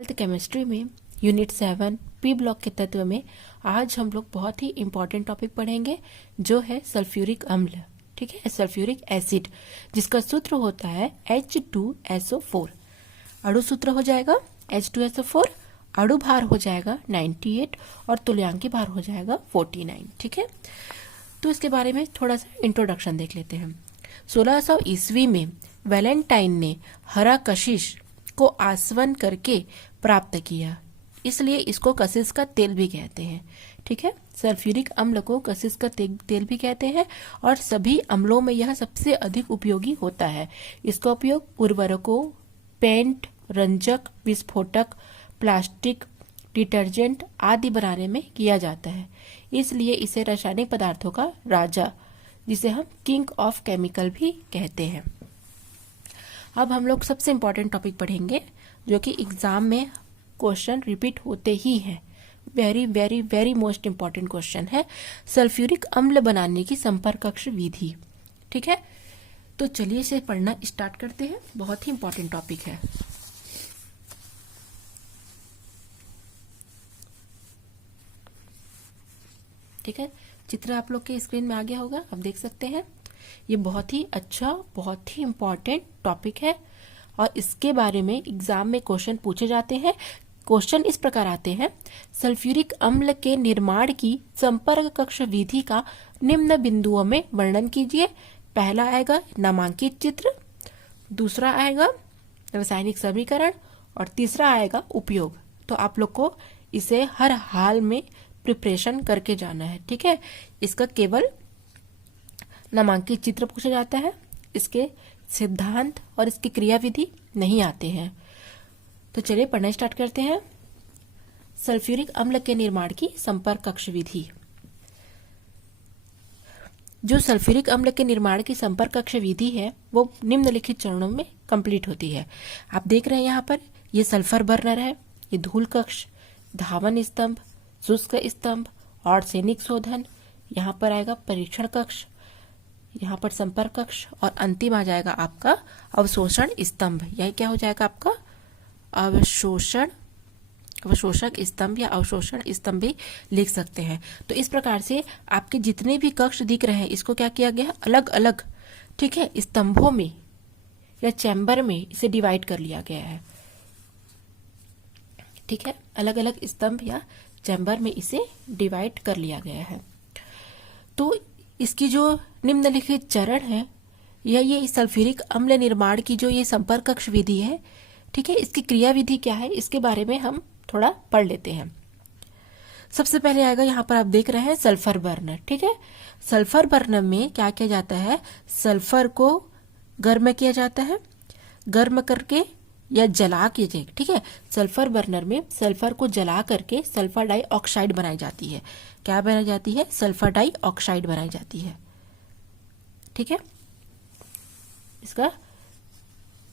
Health chemistry में unit 7 P block के तत्व में आज हम लोग बहुत ही इंपॉर्टेंट टॉपिक पढ़ेंगे जो है सल्फ्यूरिक अम्ल। ठीक है, सल्फ्यूरिक एसिड जिसका सूत्र होता है H2SO4। अणु सूत्र हो जाएगा H2SO4, अणु भार हो जाएगा 98 और तुल्यांकी भार हो जाएगा 49। ठीक है, तो इसके बारे में थोड़ा सा इंट्रोडक्शन देख लेते हैं। 1600 ईस्वी में वैलेंटाइन ने हरा कशिश को आसवन करके प्राप्त किया, इसलिए इसको कशिश का तेल भी कहते हैं। ठीक है, सल्फ्यूरिक अम्ल को कशिश का तेल भी कहते हैं और सभी अम्लों में यह सबसे अधिक उपयोगी होता है। इसका उपयोग उर्वरकों, पेंट, रंजक, विस्फोटक, प्लास्टिक, डिटर्जेंट आदि बनाने में किया जाता है, इसलिए इसे रासायनिक पदार्थों का राजा, जिसे हम किंग ऑफ केमिकल भी कहते हैं। अब हम लोग सबसे इम्पोर्टेंट टॉपिक पढ़ेंगे जो कि एग्जाम में क्वेश्चन रिपीट होते ही हैं। Very very very most important question है सल्फ्यूरिक अम्ल बनाने की संपर्कक्ष विधि। ठीक है, तो चलिए इसे पढ़ना स्टार्ट करते हैं। बहुत ही इम्पोर्टेंट टॉपिक है। ठीक है, चित्र आप लोग के स्क्रीन में आ गया होगा, आप देख सकते हैं। ये बहुत ही अच्छा, बहुत ही इम्पोर्टेंट टॉपिक है और इसके बारे में एग्जाम में क्वेश्चन पूछे जाते हैं। क्वेश्चन इस प्रकार आते हैं, सल्फ्यूरिक अम्ल के निर्माण की संपर्क कक्ष विधि का निम्न बिंदुओं में वर्णन कीजिए। पहला आएगा नामांकित चित्र, दूसरा आएगा रासायनिक समीकरण और तीसरा आएगा उपयोग। तो आप लोग को इसे हर हाल में प्रिपरेशन करके जाना है। ठीक है, इसका केवल नामांकित चित्र पूछा जाता है, इसके सिद्धांत और इसकी क्रियाविधि नहीं आते हैं। तो चलिए पढ़ना स्टार्ट करते हैं। सल्फ्यूरिक अम्ल के निर्माण की संपर्क कक्ष विधि। जो सल्फ्यूरिक अम्ल के निर्माण की संपर्क कक्ष विधि है वो निम्नलिखित चरणों में कंप्लीट होती है। आप देख रहे हैं यहाँ पर ये सल्फर बर्नर है, ये धूल कक्ष, धावन स्तंभ, शुष्क स्तंभ, आर्सेनिक शोधन, यहाँ पर आएगा परीक्षण कक्ष, यहाँ पर संपर्क कक्ष और अंतिम आ जाएगा आपका अवशोषण स्तंभ। यही क्या हो जाएगा आपका अवशोषक स्तंभ या अवशोषण स्तंभ भी लिख सकते हैं। तो इस प्रकार से आपके जितने भी कक्ष दिख रहे हैं इसको क्या किया गया है, अलग अलग, ठीक है, स्तंभों में या चैम्बर में इसे डिवाइड कर लिया गया है। ठीक है, अलग अलग स्तंभ या चैम्बर में इसे डिवाइड कर लिया गया है। तो इसकी जो निम्नलिखित चरण है या ये सल्फ्यूरिक अम्ल निर्माण की जो ये संपर्क कक्ष विधि है, ठीक है, इसकी क्रिया विधि क्या है इसके बारे में हम थोड़ा पढ़ लेते हैं। सबसे पहले आएगा यहाँ पर आप देख रहे हैं सल्फर बर्नर। ठीक है, सल्फर बर्नर में क्या किया जाता है, सल्फर को गर्म किया जाता है, गर्म करके या जला के, ठीक है, सल्फर बर्नर में सल्फर को जला करके सल्फर डाइऑक्साइड बनाई जाती है। क्या बनाई जाती है, सल्फर डाइऑक्साइड बनाई जाती है। ठीक है, इसका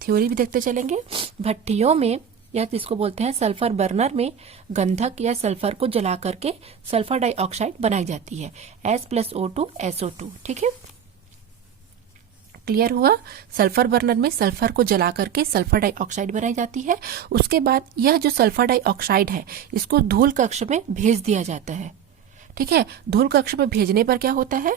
थ्योरी भी देखते चलेंगे। भट्टियों में या जिसको बोलते हैं सल्फर बर्नर में गंधक या सल्फर को जला करके सल्फर डाइऑक्साइड बनाई जाती है, S+O2SO2। ठीक है, क्लियर हुआ। सल्फर बर्नर में सल्फर को जला करके सल्फर डाइऑक्साइड बनाई जाती है। उसके बाद यह जो सल्फर डाइऑक्साइड है इसको धूल कक्ष में भेज दिया जाता है। ठीक है, धूल कक्ष में भेजने पर क्या होता है,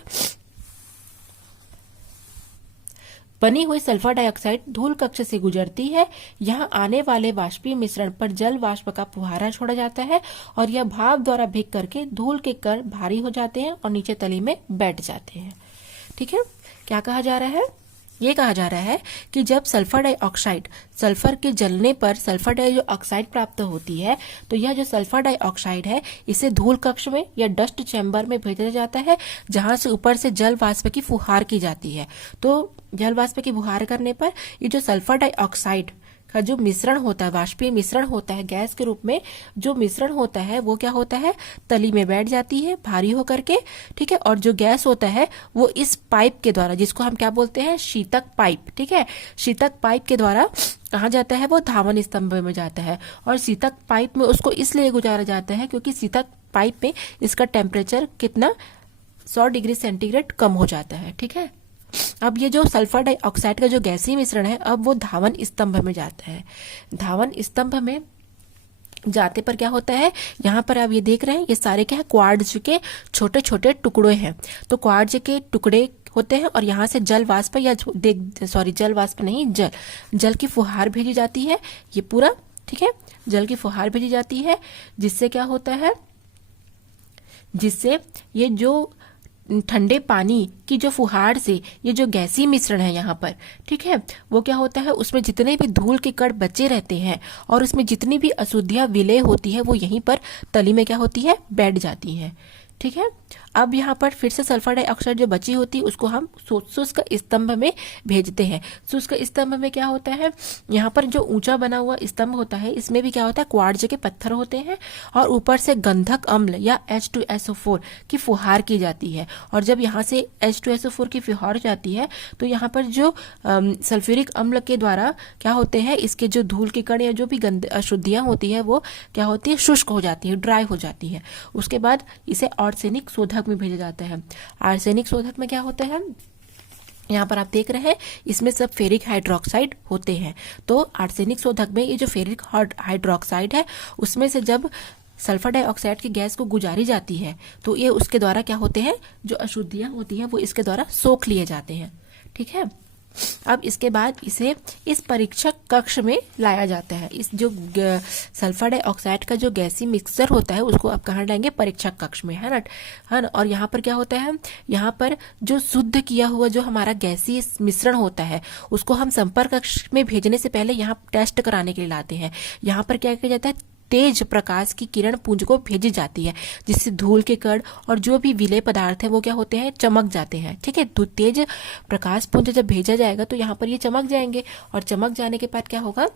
बनी हुई सल्फर डाइऑक्साइड धूल कक्ष से गुजरती है। यहाँ आने वाले वाष्पीय मिश्रण पर जल वाष्प का फुहारा छोड़ा जाता है और यह भाप द्वारा भीग करके धूल के कण भारी हो जाते हैं और नीचे तली में बैठ जाते हैं। ठीक है, क्या कहा जा रहा है, ये कहा जा रहा है कि जब सल्फर डाइऑक्साइड, सल्फर के जलने पर सल्फर डाइऑक्साइड प्राप्त होती है तो यह जो सल्फर डाइऑक्साइड है इसे धूल कक्ष में या डस्ट चैम्बर में भेजा जाता है, जहां से ऊपर से जल वाष्प की फुहार की जाती है। तो जल वाष्प की फुहार करने पर ये जो सल्फर डाइऑक्साइड का जो मिश्रण होता है, वाष्पीय मिश्रण होता है, गैस के रूप में जो मिश्रण होता है वो क्या होता है, तली में बैठ जाती है भारी होकर के। ठीक है, और जो गैस होता है वो इस पाइप के द्वारा, जिसको हम क्या बोलते हैं, शीतक पाइप। ठीक है, शीतक पाइप के द्वारा कहाँ जाता है, वो धावन स्तंभ में जाता है। और शीतक पाइप में उसको इसलिए गुजारा जाता है क्योंकि शीतक पाइप में इसका टेम्परेचर कितना 100 डिग्री सेंटीग्रेड कम हो जाता है। ठीक है, अब ये जो सल्फर डाइऑक्साइड का जो गैसीय मिश्रण है अब वो धावन स्तंभ में जाता है। धावन स्तंभ में जाते पर क्या होता है, यहाँ पर आप ये देख रहे हैं, ये सारे क्या है, क्वार्ट्ज के छोटे छोटे टुकड़े हैं। तो क्वार्ट्ज के टुकड़े होते हैं और यहाँ से जल वाष्प या जल वाष्प नहीं, जल की फुहार भेजी जाती है, ये पूरा ठीक है, जल की फुहार भेजी जाती है, जिससे क्या होता है, जिससे ये जो ठंडे पानी की जो फुहार से ये जो गैसीय मिश्रण है यहाँ पर, ठीक है, वो क्या होता है, उसमें जितने भी धूल के कण बचे रहते हैं और उसमें जितनी भी अशुद्धियां विलय होती है वो यहीं पर तली में क्या होती है, बैठ जाती है। ठीक है, अब यहाँ पर फिर से सल्फर डाइऑक्साइड जो बची होती है उसको हम शुष्क स्तंभ में भेजते हैं। शुष्क स्तंभ में क्या होता है, यहाँ पर जो ऊंचा बना हुआ स्तंभ होता है इसमें भी क्या होता है, क्वार्ट्ज के पत्थर होते हैं और ऊपर से गंधक अम्ल या H2SO4 की फुहार की जाती है। और जब यहाँ से H2SO4 की फुहार जाती है तो यहाँ पर जो सल्फ्यूरिक अम्ल के द्वारा क्या होते हैं, इसके जो धूल के कण या जो भी अशुद्धियां होती है वो क्या होती है, शुष्क हो जाती है, ड्राई हो जाती है। उसके बाद इसे आर्सेनिक शोधक में भेजा जाता है। आर्सेनिक शोधक में क्या होता है, यहाँ पर आप देख रहे हैं इसमें सब फेरिक हाइड्रोक्साइड होते हैं। तो आर्सेनिक शोधक में ये जो फेरिक हाइड्रोक्साइड है उसमें से जब सल्फर डाइऑक्साइड की गैस को गुजारी जाती है तो ये उसके द्वारा क्या होते हैं, जो अशुद्धियां होती हैं वो इसके द्वारा सोख लिए जाते हैं। ठीक है, अब इसके बाद इसे इस परीक्षक कक्ष में लाया जाता है। इस जो सल्फर डाइऑक्साइड का जो गैसीय मिक्सचर होता है उसको आप कहाँ लाएंगे, परीक्षक कक्ष में, है ना। और यहाँ पर क्या होता है, यहाँ पर जो शुद्ध किया हुआ जो हमारा गैसीय मिश्रण होता है उसको हम संपर्क कक्ष में भेजने से पहले यहाँ टेस्ट कराने के लिए लाते हैं। यहाँ पर क्या किया जाता है, तेज प्रकाश की किरण पुंज को भेजी जाती है, जिससे धूल के कण और जो भी विलेय पदार्थ है वो क्या होते हैं, चमक जाते हैं। ठीक है, तेज प्रकाश पुंज जब भेजा जाएगा तो यहाँ पर ये चमक जाएंगे और चमक जाने के बाद क्या होगा,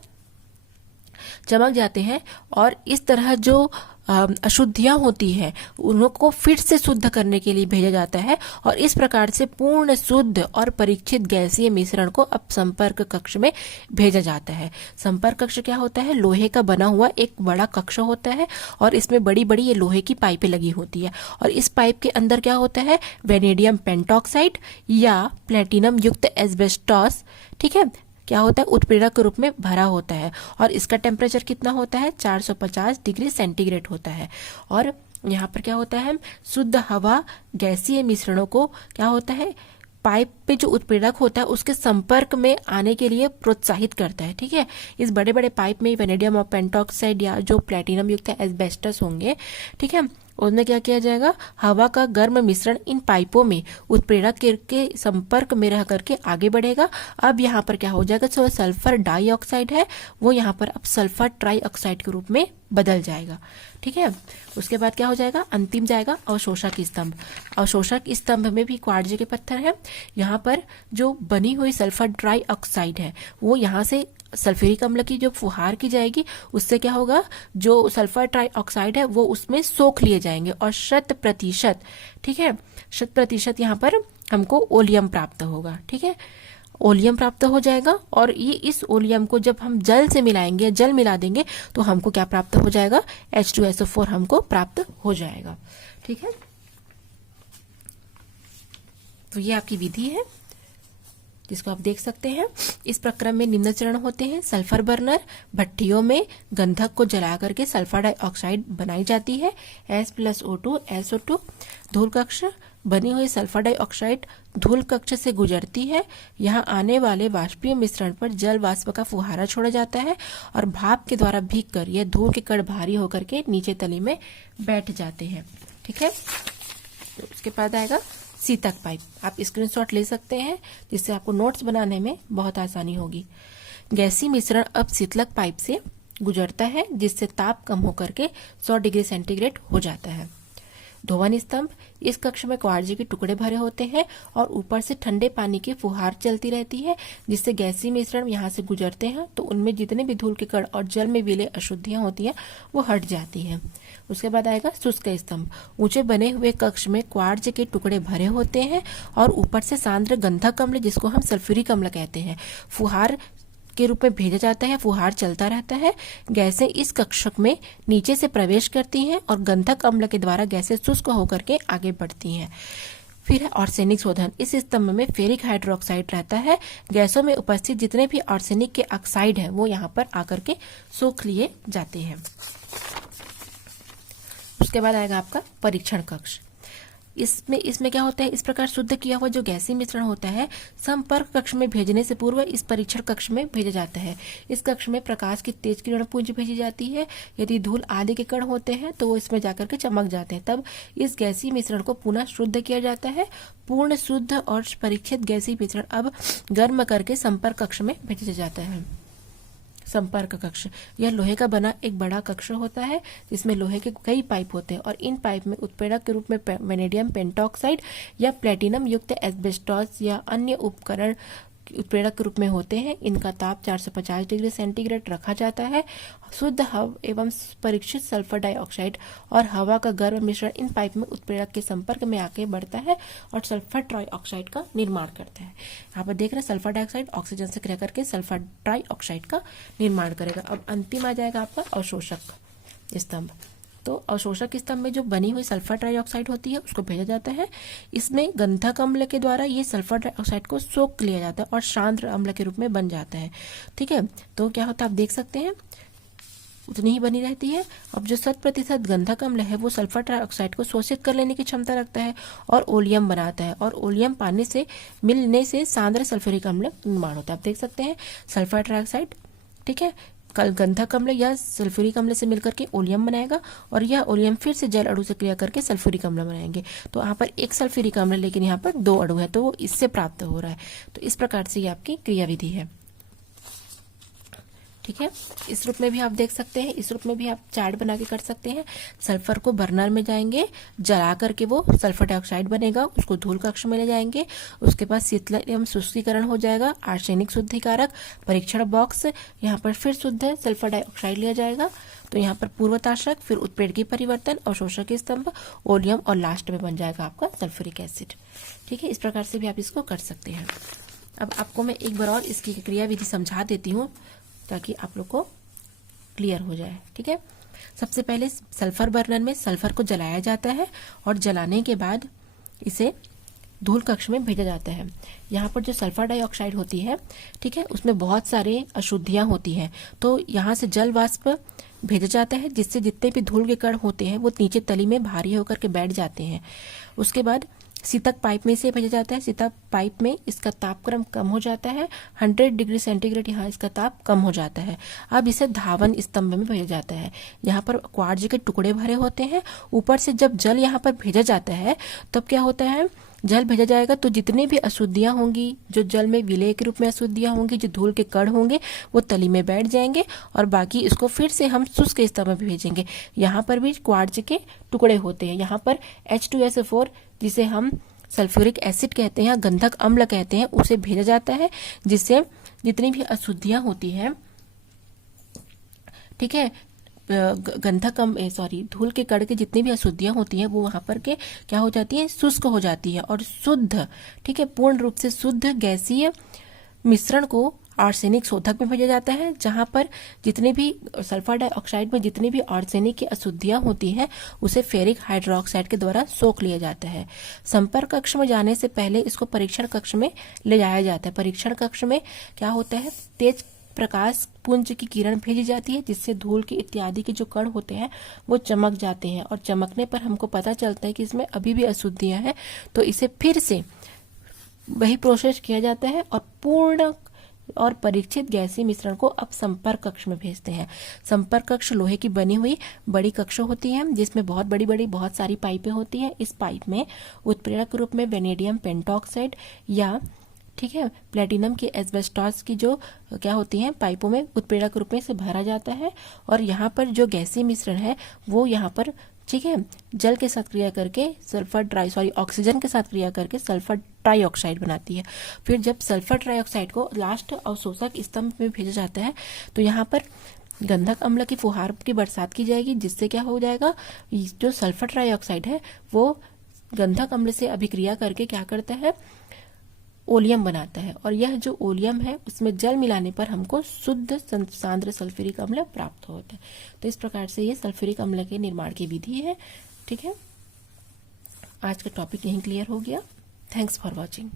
चमक जाते हैं और इस तरह जो अशुद्धियां होती है उनको फिर से शुद्ध करने के लिए भेजा जाता है और इस प्रकार से पूर्ण शुद्ध और परीक्षित गैसीय मिश्रण को अब संपर्क कक्ष में भेजा जाता है। संपर्क कक्ष क्या होता है, लोहे का बना हुआ एक बड़ा कक्ष होता है और इसमें बड़ी बड़ी ये लोहे की पाइपें लगी होती है और इस पाइप के अंदर क्या होता है, वेनेडियम पेंटॉक्साइड या प्लेटिनम युक्त एस्बेस्टॉस, ठीक है, क्या होता है, उत्प्रेरक के रूप में भरा होता है और इसका टेम्परेचर कितना होता है, 450 डिग्री सेंटीग्रेड होता है। और यहाँ पर क्या होता है, शुद्ध हवा गैसीय मिश्रणों को क्या होता है, पाइप पे जो उत्प्रेरक होता है उसके संपर्क में आने के लिए प्रोत्साहित करता है। ठीक है, इस बड़े बड़े पाइप में वेनेडियम और पेंटॉक्साइड या जो प्लेटिनम युक्त एस्बेस्टस होंगे, ठीक है, उसमें क्या किया जाएगा, हवा का गर्म मिश्रण इन पाइपों में उत्प्रेरक के संपर्क में रह करके आगे बढ़ेगा। अब यहाँ पर क्या हो जाएगा, जो सल्फर डाइऑक्साइड है वो यहाँ पर अब सल्फर ट्राइऑक्साइड के रूप में बदल जाएगा। ठीक है, उसके बाद क्या हो जाएगा, अंतिम जाएगा अवशोषक स्तंभ। अवशोषक स्तंभ में भी क्वार्ट्ज के पत्थर है। यहाँ पर जो बनी हुई सल्फर डाइऑक्साइड है वो यहाँ से सल्फ्यूरिक अम्ल की जो फुहार की जाएगी उससे क्या होगा, जो सल्फर ट्राइऑक्साइड है वो उसमें सोख लिए जाएंगे और 100%, ठीक है, 100% यहाँ पर हमको ओलियम प्राप्त होगा। ठीक है, ओलियम प्राप्त हो जाएगा और ये इस ओलियम को जब हम जल से मिलाएंगे, जल मिला देंगे तो हमको क्या प्राप्त हो जाएगा, H2SO4 हमको प्राप्त हो जाएगा। ठीक है, तो ये आपकी विधि है जिसको आप देख सकते हैं। इस प्रक्रम में निम्न चरण होते हैं, सल्फर बर्नर, भट्टियों में गंधक को जला करके सल्फर डाइऑक्साइड बनाई जाती है, S+O2 SO2। धूल कक्ष, बनी हुई सल्फर डाइऑक्साइड धूल कक्ष से गुजरती है, यहाँ आने वाले वाष्पीय मिश्रण पर जल वाष्प का फुहारा छोड़ा जाता है और भाप के द्वारा भीग कर यह धूल के कण भारी होकर के नीचे तली में बैठ जाते हैं। ठीक है, तो उसके बाद आएगा शीतक पाइप। आप स्क्रीनशॉट ले सकते हैं जिससे आपको नोट्स बनाने में बहुत आसानी होगी। गैसीय मिश्रण अब शीतलक पाइप से गुजरता है जिससे ताप कम होकर के 100 डिग्री सेंटीग्रेड हो जाता है। धोवन स्तंभ, इस कक्ष में क्वार्ट्ज के टुकड़े भरे होते हैं और ऊपर से ठंडे पानी की फुहार चलती रहती है जिससे गैसीय मिश्रण यहाँ से गुजरते हैं तो उनमें जितने भी धूल के कण और जल में विलय अशुद्धियां होती हैं वो हट जाती हैं। उसके बाद आएगा शुष्क स्तंभ। ऊंचे बने हुए कक्ष में क्वार्ट्ज के टुकड़े भरे होते हैं और ऊपर से सांद्र गंधक अम्ल, जिसको हम सल्फ्यूरिक अम्ल कहते हैं, फुहार के रूप में भेजा जाता है। फुहार चलता रहता है। गैसें इस कक्षक में नीचे से प्रवेश करती हैं और गंधक अम्ल के द्वारा गैसें शुष्क होकर के आगे बढ़ती हैं। फिर है आर्सेनिक शोधन। इस स्तंभ में फेरिक हाइड्रोक्साइड रहता है। गैसों में उपस्थित जितने भी आर्सेनिक के ऑक्साइड हैं वो यहाँ पर आकर के सोख लिए जाते हैं। उसके बाद आएगा आपका परीक्षण कक्ष। इसमें क्या होता है, इस प्रकार शुद्ध किया हुआ जो गैसीय मिश्रण होता है संपर्क कक्ष में भेजने से पूर्व इस परीक्षण कक्ष में भेजा जाता है। इस कक्ष में प्रकाश की तेज किरण पुंज भेजी जाती है। यदि धूल आदि के कण होते हैं तो वो इसमें जाकर के चमक जाते हैं। तब इस गैसीय मिश्रण को पुनः शुद्ध किया जाता है। पूर्ण शुद्ध और परीक्षित गैसीय मिश्रण अब गर्म करके संपर्क कक्ष में भेजा जाता है। संपर्क कक्ष, यह लोहे का बना एक बड़ा कक्ष होता है जिसमें लोहे के कई पाइप होते हैं और इन पाइप में उत्प्रेरक के रूप में वेनेडियम पेंटॉक्साइड या प्लेटिनम युक्त एस्बेस्टॉस या अन्य उपकरण उत्प्रेरक के रूप में होते हैं। इनका ताप 450 डिग्री सेंटीग्रेड रखा जाता है। शुद्ध हवा एवं परीक्षित सल्फर डाइऑक्साइड और हवा का गर्म मिश्रण इन पाइप में उत्प्रेरक के संपर्क में आके बढ़ता है और सल्फर ट्राइऑक्साइड का निर्माण करता है। यहाँ पर देख रहे हैं सल्फर डाइऑक्साइड ऑक्सीजन से क्रिया करके सल्फर ट्राइऑक्साइड का निर्माण करेगा। अब अंतिम आ जाएगा आपका अवशोषक स्तंभ। तो अवशोषक स्तंभ में जो बनी हुई सल्फर ट्राइऑक्साइड होती है उसको भेजा जाता है। इसमें गंधक अम्ल के द्वारा ये सल्फर डाइऑक्साइड को सोख लिया जाता है और सांद्र अम्ल के रूप में बन जाता है। ठीक है, तो क्या होता है आप देख सकते हैं उतनी ही बनी रहती है। अब जो 100% गंधक अम्ल है वो सल्फर ट्राइऑक्साइड को शोषित कर लेने की क्षमता रखता है और ओलियम बनाता है और ओलियम पानी से मिलने से सांद्र सल्फ्यूरिक अम्ल निर्माण होता है। आप देख सकते हैं सल्फर ट्राइऑक्साइड, ठीक है, गंधक अम्ल या सल्फ्यूरिक अम्ल से मिलकर के ओलियम बनाएगा और यह ओलियम फिर से जल अणु से क्रिया करके सल्फ्यूरिक अम्ल बनाएंगे। तो यहाँ पर एक सल्फ्यूरिक अम्ल लेकिन यहाँ पर 2 अणु है तो वो इससे प्राप्त हो रहा है। तो इस प्रकार से ये आपकी क्रियाविधि है। ठीक है, इस रूप में भी आप देख सकते हैं। इस रूप में भी आप चार्ट बना के कर सकते हैं। सल्फर को बर्नर में जाएंगे, जला करके वो सल्फर डाइऑक्साइड बनेगा, उसको धूल कक्ष में ले जाएंगे। उसके बाद शीतलन एवं शुष्कीकरण हो जाएगा, आर्सेनिक शुद्धिकारक, परीक्षण बॉक्स, यहाँ पर फिर शुद्ध सल्फर डाइऑक्साइड लिया जाएगा। तो यहाँ पर पूर्वताशक, फिर उत्प्रेरकी परिवर्तन, अवशोषक स्तंभ, ओलियम और लास्ट में बन जाएगा आपका सल्फ्यूरिक एसिड। ठीक है, इस प्रकार से भी आप इसको कर सकते हैं। अब आपको मैं एक बार और इसकी क्रियाविधि समझा देती हूँ ताकि आप लोग को क्लियर हो जाए। ठीक है, सबसे पहले सल्फर बर्नर में सल्फर को जलाया जाता है और जलाने के बाद इसे धूल कक्ष में भेजा जाता है। यहाँ पर जो सल्फर डाइऑक्साइड होती है, ठीक है, उसमें बहुत सारे अशुद्धियाँ होती हैं। तो यहाँ से जल वाष्प भेजा जाता है जिससे जितने भी धूल के कण होते हैं वो नीचे तली में भारी होकर के बैठ जाते हैं। उसके बाद शीतक पाइप में से भेजा जाता है। शीतक पाइप में इसका तापक्रम कम हो जाता है, 100 डिग्री सेंटीग्रेड यहाँ इसका ताप कम हो जाता है। अब इसे धावन स्तंभ में भेजा जाता है। यहाँ पर क्वार्ट्ज के टुकड़े भरे होते हैं। ऊपर से जब जल यहाँ पर भेजा जाता है तब क्या होता है, जल भेजा जाएगा तो जितनी भी अशुद्धियां होंगी, जो जल में विलय के रूप में अशुद्धियां होंगी, जो धूल के कण होंगे वो तली में बैठ जाएंगे और बाकी इसको फिर से हम शुष्क स्तंभ में भेजेंगे। यहाँ पर भी क्वार्ट्ज के टुकड़े होते हैं। यहाँ पर H2SO4 जिसे हम सल्फ्यूरिक एसिड कहते हैं या गंधक अम्ल कहते हैं उसे भेजा जाता है जिससे जितनी भी अशुद्धियां होती हैं, ठीक है, गंधक धूल के कण के जितनी भी अशुद्धियां होती हैं वो वहां पर के क्या हो जाती है, शुष्क हो जाती है और शुद्ध, ठीक है, पूर्ण रूप से शुद्ध गैसीय मिश्रण को आर्सेनिक शोधक में भेजा जाता है जहां पर जितने भी सल्फर डाइऑक्साइड में जितनी भी आर्सेनिक की अशुद्धियां होती हैं उसे फेरिक हाइड्रोक्साइड के द्वारा सोख लिया जाता है। संपर्क कक्ष में जाने से पहले इसको परीक्षण कक्ष में ले जाया जाता है। परीक्षण कक्ष में क्या होता है, तेज प्रकाश पुंज की किरण भेजी जाती है जिससे धूल के इत्यादि के जो कण होते हैं वो चमक जाते हैं और चमकने पर हमको पता चलता है कि इसमें अभी भी अशुद्धियां हैं। तो इसे फिर से वही प्रोसेस किया जाता है और पूर्ण और परीक्षित गैसीय मिश्रण को अब संपर्क कक्ष में भेजते हैं। संपर्क कक्ष लोहे की बनी हुई बड़ी कक्ष होती है जिसमें बहुत बड़ी बड़ी बहुत सारी पाइपें होती हैं। इस पाइप में उत्प्रेरक रूप में वेनेडियम पेंटॉक्साइड या, ठीक है, प्लेटिनम की एस्बेस्टॉस की जो क्या होती हैं पाइपों में उत्प्रेरक रूप में से भरा जाता है और यहाँ पर जो गैसीय मिश्रण है वो यहाँ पर, ठीक है, जल के साथ क्रिया करके ऑक्सीजन के साथ क्रिया करके सल्फर ट्राइऑक्साइड बनाती है। फिर जब सल्फर ट्राइऑक्साइड को लास्ट अवशोषक स्तंभ में भेजा जाता है तो यहाँ पर गंधक अम्ल की फुहार की बरसात की जाएगी जिससे क्या हो जाएगा, जो सल्फर ट्राइऑक्साइड है वो गंधक अम्ल से अभिक्रिया करके क्या करता है, ओलियम बनाता है और यह जो ओलियम है उसमें जल मिलाने पर हमको शुद्ध सांद्र सल्फ्यूरिक अम्ल प्राप्त होता है। तो इस प्रकार से ये सल्फ्यूरिक अम्ल के निर्माण की विधि है। ठीक है, आज का टॉपिक यहीं क्लियर हो गया। Thanks for watching.